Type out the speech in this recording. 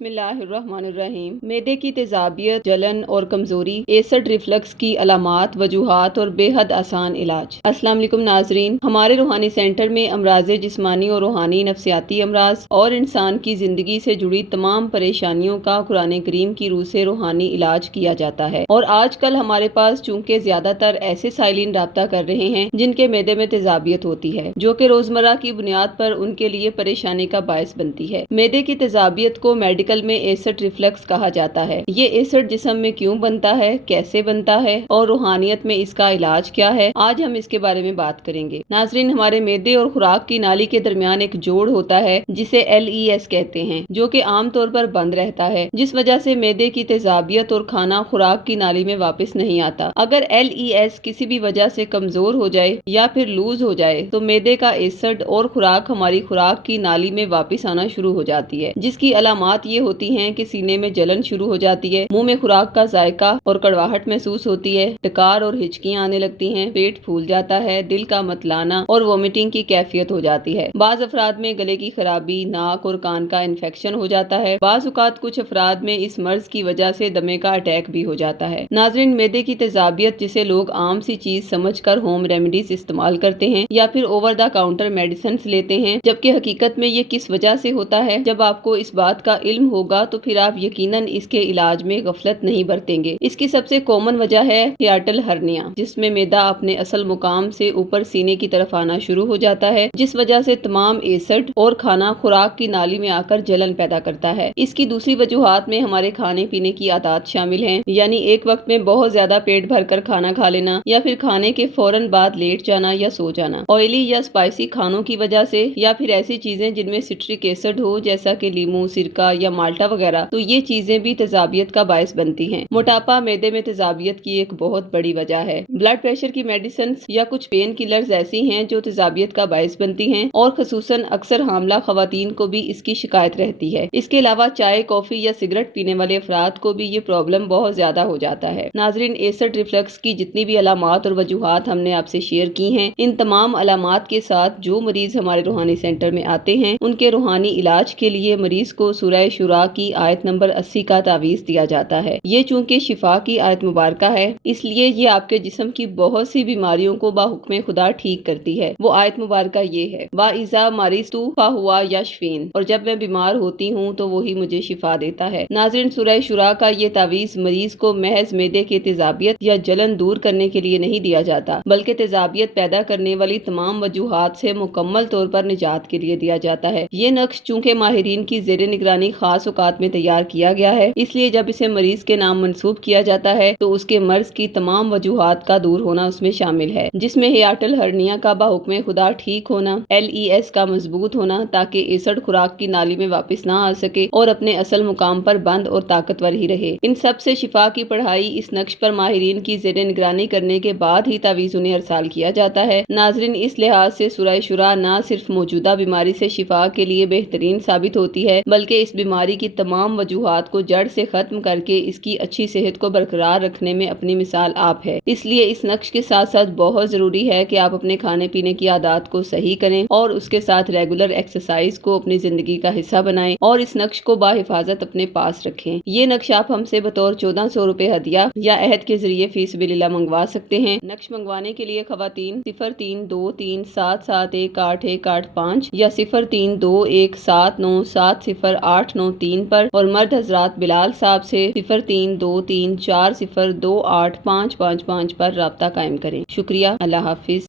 بسم اللہ الرحمن الرحیم۔ معدے کی تیزابیت، جلن اور کمزوری، ایسڈ ریفلکس کی علامات، وجوہات اور بے حد آسان علاج۔ السلام علیکم ناظرین، ہمارے روحانی سینٹر میں امراض جسمانی اور روحانی نفسیاتی امراض اور انسان کی زندگی سے جڑی تمام پریشانیوں کا قرآن کریم کی روح سے روحانی علاج کیا جاتا ہے۔ اور آج کل ہمارے پاس چونکہ زیادہ تر ایسے سائلین رابطہ کر رہے ہیں جن کے معدے میں تیزابیت ہوتی ہے، جو کہ روزمرہ کی بنیاد پر ان کے لیے پریشانی کا باعث بنتی ہے۔ معدے کی تیزابیت کو میڈیکل میں ایسڈ ریفلکس کہا جاتا ہے۔ یہ ایسڈ جسم میں کیوں بنتا ہے، کیسے بنتا ہے اور روحانیت میں اس کا علاج کیا ہے، آج ہم اس کے بارے میں بات کریں گے۔ ناظرین، ہمارے معدے اور خوراک کی نالی کے درمیان ایک جوڑ ہوتا ہے جسے LES کہتے ہیں، جو کہ عام طور پر بند رہتا ہے، جس وجہ سے معدے کی تیزابیت اور کھانا خوراک کی نالی میں واپس نہیں آتا۔ اگر LES کسی بھی وجہ سے کمزور ہو جائے یا پھر لوز ہو جائے تو معدے کا ایسڈ اور خوراک ہماری خوراک کی نالی میں واپس آنا شروع ہو جاتی ہے، جس کی علامات یہ ہوتی ہیں کہ سینے میں جلن شروع ہو جاتی ہے، منہ میں خوراک کا ذائقہ اور کڑواہٹ محسوس ہوتی ہے، ڈکار اور ہچکیاں آنے لگتی ہیں، پیٹ پھول جاتا ہے، دل کا متلانا اور وومٹنگ کی کیفیت ہو جاتی ہے۔ بعض افراد میں گلے کی خرابی، ناک اور کان کا انفیکشن ہو جاتا ہے۔ بعض اوقات کچھ افراد میں اس مرض کی وجہ سے دمے کا اٹیک بھی ہو جاتا ہے۔ ناظرین، معدے کی تیزابیت، جسے لوگ عام سی چیز سمجھ کر ہوم ریمیڈیز استعمال کرتے ہیں یا پھر اوور دا کاؤنٹر میڈیسنز لیتے ہیں، جبکہ حقیقت میں یہ کس وجہ سے ہوتا ہے، جب آپ کو اس بات کا علم ہوگا تو پھر آپ یقیناً اس کے علاج میں غفلت نہیں برتیں گے۔ اس کی سب سے کامن وجہ ہے ہیاٹل ہرنیا، جس میں معدہ اپنے اصل مقام سے اوپر سینے کی طرف آنا شروع ہو جاتا ہے، جس وجہ سے تمام ایسڈ اور کھانا خوراک کی نالی میں آ کر جلن پیدا کرتا ہے۔ اس کی دوسری وجوہات میں ہمارے کھانے پینے کی عادات شامل ہیں، یعنی ایک وقت میں بہت زیادہ پیٹ بھر کر کھانا کھا لینا یا پھر کھانے کے فوراً بعد لیٹ جانا یا سو جانا، آئلی یا اسپائسی کھانوں کی وجہ سے، یا پھر ایسی چیزیں جن میں سٹرک ایسڈ ہو جیسا کہ لیموں، سرکہ یا مالٹا وغیرہ، تو یہ چیزیں بھی تیزابیت کا باعث بنتی ہیں۔ موٹاپا معدے میں تیزابیت کی ایک بہت بڑی وجہ ہے۔ بلڈ پریشر کی میڈیسنز یا کچھ پین کلرز ایسی ہیں جو تیزابیت کا باعث بنتی ہیں، اور خصوصاً اکثر حاملہ خواتین کو بھی اس کی شکایت رہتی ہے۔ اس کے علاوہ چائے، کافی یا سگریٹ پینے والے افراد کو بھی یہ پرابلم بہت زیادہ ہو جاتا ہے۔ ناظرین، ایسڈ ریفلکس کی جتنی بھی علامات اور وجوہات ہم نے آپ سے شیئر کی ہیں، ان تمام علامات کے ساتھ جو مریض ہمارے روحانی سینٹر میں آتے ہیں، ان کے روحانی علاج کے لیے مریض کو سورہ شورا کی آیت نمبر 80 کا تعویذ دیا جاتا ہے۔ یہ چونکہ شفا کی آیت مبارکہ ہے، اس لیے یہ آپ کے جسم کی بہت سی بیماریوں کو بحکم خدا ٹھیک کرتی ہے۔ وہ آیت مبارکہ یہ ہے، وَإِذَا مَرِضْتُ فَهُوَ يَشْفِينِ، اور جب میں بیمار ہوتی ہوں تو وہی مجھے شفا دیتا ہے۔ ناظرین، سورہ شورا کا یہ تعویذ مریض کو محض معدے کے تیزابیت یا جلن دور کرنے کے لیے نہیں دیا جاتا، بلکہ تیزابیت پیدا کرنے والی تمام وجوہات سے مکمل طور پر نجات کے لیے دیا جاتا ہے۔ یہ نقش چونکہ ماہرین کی زیر نگرانی خاص اوقات میں تیار کیا گیا ہے، اس لیے جب اسے مریض کے نام منسوب کیا جاتا ہے تو اس کے مرض کی تمام وجوہات کا دور ہونا اس میں شامل ہے، جس میں ہیاٹل ہرنیا کا بحکم خدا ٹھیک ہونا، LES کا مضبوط ہونا تاکہ ایسڈ خوراک کی نالی میں واپس نہ آ سکے اور اپنے اصل مقام پر بند اور طاقتور ہی رہے۔ ان سب سے شفا کی پڑھائی اس نقش پر ماہرین کی زیر نگرانی کرنے کے بعد ہی تعویذ انہیں ارسال کیا جاتا ہے۔ ناظرین، اس لحاظ سے سورہ شورا نہ صرف موجودہ بیماری سے شفا کے لیے بہترین ثابت ہوتی ہے، بلکہ اس بیماری کی تمام وجوہات کو جڑ سے ختم کر کے اس کی اچھی صحت کو برقرار رکھنے میں اپنی مثال آپ ہے۔ اس لیے اس نقش کے ساتھ ساتھ بہت ضروری ہے کہ آپ اپنے کھانے پینے کی عادات کو صحیح کریں اور اس کے ساتھ ریگولر ایکسرسائز کو اپنی زندگی کا حصہ بنائیں اور اس نقش کو باحفاظت اپنے پاس رکھیں۔ یہ نقش آپ ہم سے بطور 1400 روپے ہدیہ یا عہد کے ذریعے فی سبیل اللہ منگوا سکتے ہیں۔ نقش منگوانے کے لیے خواتین 0323771885 یا 0321797089 پر، اور مرد حضرات بلال صاحب سے 0323402855 پر رابطہ قائم کریں۔ شکریہ، اللہ حافظ۔